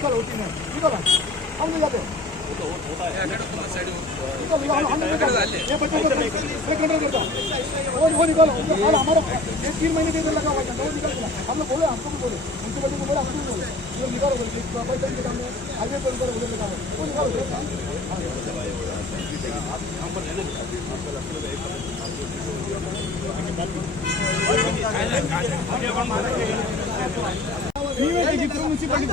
निकालो निकालो हम ले जाते वो निकालो हमारा 3 महीने के अंदर लगा हुआ है वो निकल गया हम लोग बोले हमको भी बोले उनके बच्चे को बोला हमको भी बोले ये निकालो बोले के सामने हाईवे पर उधर बोले निकालो वो निकालो ಮುನ್ಸಿಪಾಲಿಟಿ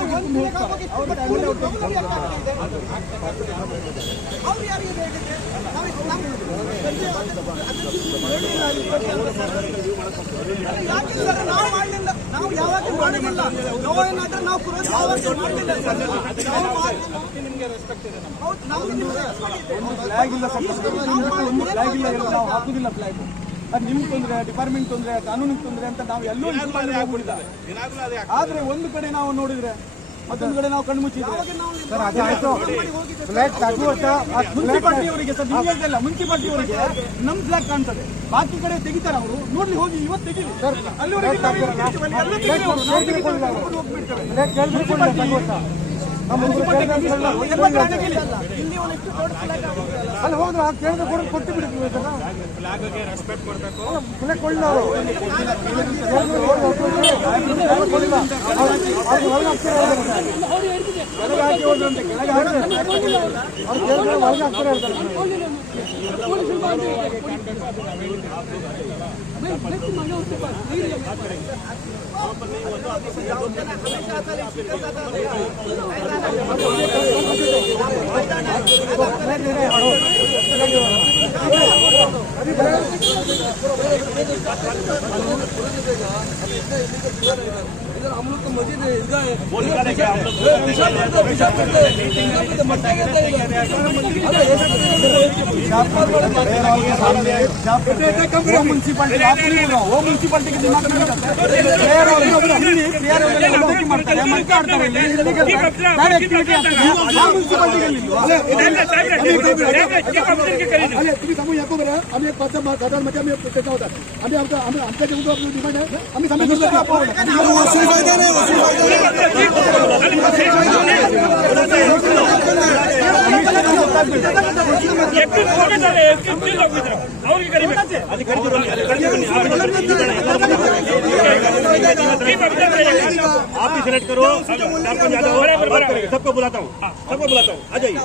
ನಾವು ಯಾವಾಗ ಮಾಡಿಲ್ಲ ನಾವು ನಿಮಗೆ ರೆಸ್ಪೆಕ್ಟ್ ಇದೆ ಫ್ಲಾಗ್ ಇಲ್ಲ ಒಂದು ಫ್ಲಾಗ್ ಇಲ್ಲ ನಾವು ಹಾಕುದಿಲ್ಲ ಫ್ಲಾಗ್ ಅದು ನಿಮ್ಗೆ ತೊಂದರೆ ಡಿಪಾರ್ಟ್ಮೆಂಟ್ ತೊಂದರೆ ಕಾನೂನಿಗೆ ತೊಂದರೆ ಅಂತ ನಾವು ಎಲ್ಲೂ ಹೋಗ್ಬಿಡ್ತಾರೆ ಆದ್ರೆ ಒಂದು ಕಡೆ ನಾವು ನೋಡಿದ್ರೆ ಮತ್ತೊಂದು ಕಡೆ ನಾವು ಕಣ್ಣು ಮುಚ್ಚಿದ್ರೆ ಮುನ್ಸಿಪಾಲಿಟಿಯವರಿಗೆ ಸರ್ ನಿಮ್ಗೆಲ್ಲ ಮುನ್ಸಿಪಾಲಿಟಿಯವರಿಗೆ ನಮ್ ಫ್ಲಾಗ್ ಕಾಣ್ತದೆ ಬಾಕಿ ಕಡೆ ತೆಗಿತಾರೆ ಅವರು ನೋಡ್ಲಿ ಹೋಗಿ ಇವತ್ತು ತೆಗಿಲಿ ಅಲ್ಲಿ ಹೋದ್ರೆ ಕೇಳಿದ್ರೆ ಕೊಟ್ಟು ಬಿಡ್ತೀವಿ ಫ್ಲಾಗ್ಗೆ ರೆಸ್ಪೆಕ್ಟ್ ಕೊಡಬೇಕು ಫ್ಲಾಗ್ ಕೊಳ್ಳೋರು इधर हम लोग तो मस्जिद है इसका मुन्सिपालिटी आप नहीं बोल रहा वो मुन्सिपालिटी के दिमाग में आम्ही एक 5,000 मध्ये आम्ही त्याचा होता आम्ही आमच्या जे डिमांड आहे आम्ही समजून आप ही सिलेक्ट करो सबको बुलाता हूँ आ जाइए